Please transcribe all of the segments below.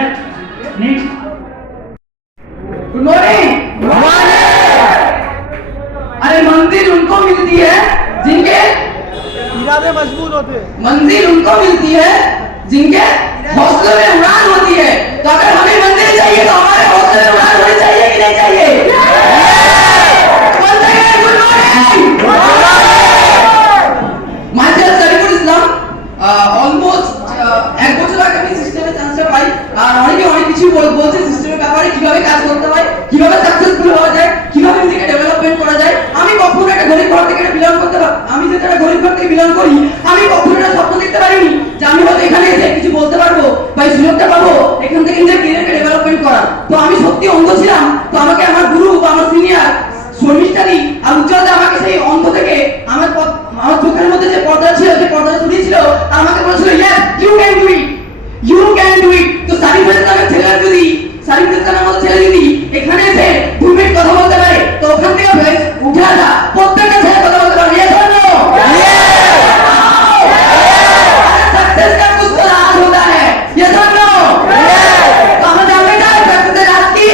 Next good morning. अरे मंजिल उनको मिलती है जिनके इरादे मजबूत होते हैं। मंजिल उनको मिलती है जिनके हौसले में उड़ान होती है। तो अगर हमें मंजिल चाहिए तो हमारे हौसले में उड़ान होनी चाहिए कि नहीं चाहिए? Good morning. মাইসেলফ সারিফুল ইসলাম অলমোস্ট এক বছর আগে আমি সিস্টেমে চান্সটা পাই। আর অনেকে অনেক কিছু বলছে সিস্টেমের ব্যাপারে, কিভাবে কাজ করতে হয়, কিভাবে সাকসেসফুল হওয়া যায়, কিভাবে নিজেকে ডেভেলপমেন্ট করা যায়। আমি কখনো একটা গরিব ঘর থেকে বিলং করতে পারি, আমি যেটা একটা গরিব ঘর থেকে বিলং করি, আমি কখনো একটা স্বপ্ন দেখতে পারিনি যে আমি হয়তো এখানে এসে কিছু বলতে পারবো বা এই সুযোগটা পাবো এখান থেকে নিজের ক্যারিয়ারকে ডেভেলপমেন্ট করার। তো আমি সত্যি অন্ধ ছিলাম। তো আমাকে আমার গুরু বা আমার সিনিয়র শর্মিষ্ঠাদি আর উজ্জ্বলদা আমাকে সেই অন্ধ থেকে আমার চোখের মধ্যে যে পর্দা ছিল সেই পর্দা সরিয়েছিল আর আমাকে বলেছিল yes you can do it, you can do it. তো সারিফুল ইসলামের ছেলেরা যদি, সারিফুল ইসলামের মতো ছেলে যদি এখানে এসে 2 মিনিট কথা বলতে পারে তো ওখান থেকে উঠে আসা প্রত্যেকটা ছেলে কথা বলতে পারে। Yes or no? सक्सेस का कुछ तो राज होता है। यस और नो? तो हमें जानते हैं सक्सेस राज की,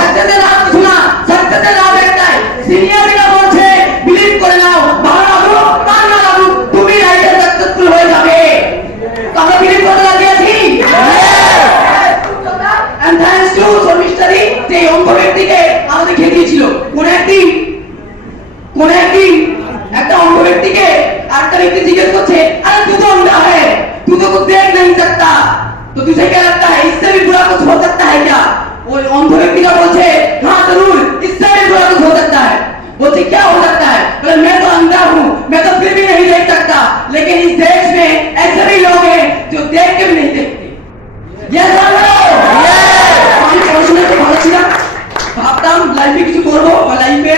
सक्सेस राज सुना, सक्सेस राज একটা সিনিয়রিটা বলছে বিলিভ করে নাও, ভালো লাগু কার না লাগু তুমি লাইফে সাকসেসফুল হয়ে যাবে। তো আমরা বিলিভ করতে রাজি আছি। এন্ড থ্যাঙ্কস টু শর্মিষ্ঠাদি যে অঙ্ক ব্যক্তিকে আমাদের খেলিয়েছিল। কোন একদিন একটা অঙ্ক ব্যক্তিকে আরেকটা व्यक्ति जिज्ञेस করছে अरे तू तो अंधा है, तू तो कुछ देख नहीं सकता, तो तुझे क्या लगता है इससे भी बुरा कुछ हो सकता है क्या? वो अंध व्यक्ति का बोलছে हाँ जरूर इससे भी बुरा कुछ हो सकता है। बोलছে क्या हो सकता है? बोले मैं तो अंधा हूँ, मैं तो फिर भी नहीं देख सकता, लेकिन इस देश में ऐसे भी लोग हैं जो देख के भी नहीं देखते। यस और नो? আমি পড়াশোনায় খুব ভালো ছিলাম, ভাবতাম লাইফে কিছু করবো বা লাইফে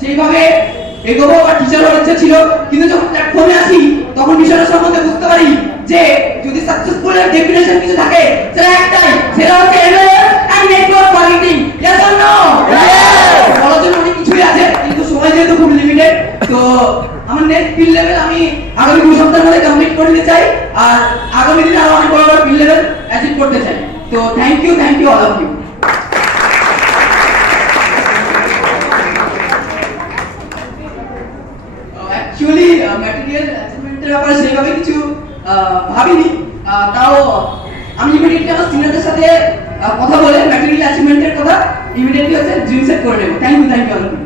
সেইভাবে এগোবো বা টিচার হওয়ার ইচ্ছা ছিল। কিন্তু যখন প্ল্যাটফর্মে আসি তখন বিষয়টা সম্বন্ধে বুঝতে পারি যে যদি সাকসেসফুল এর ডেফিনেশন কিছু থাকে সেটা একটাই, সেটা হচ্ছে MLS and network marketing. Yes or no? বলার জন্য অনেক কিছুই আছে কিন্তু সময় যেহেতু খুব লিমিটেড, তো আমার নেক্সট ফিল্ড লেভেল আমি আগামী 2 সপ্তাহের মধ্যে কমপ্লিট করে নিতে চাই আর আগামী দিনে আরো অনেক বড় বড় ফিল্ড লেভেল অ্যাচিভ করতে চাই। তো thank you all of you. Actually material অ্যাচিভমেন্টের ব্যাপারে সেইভাবে কিছু ভাবিনি, তাও আমি ইমিডিয়েটলি আমার সিনিয়রদের সাথে কথা বলে ম্যাটেরিয়াল অ্যাচিভমেন্টের কথা ইমিডিয়েটলি হচ্ছে ড্রিম সেট করে নেব। Thank you all of you.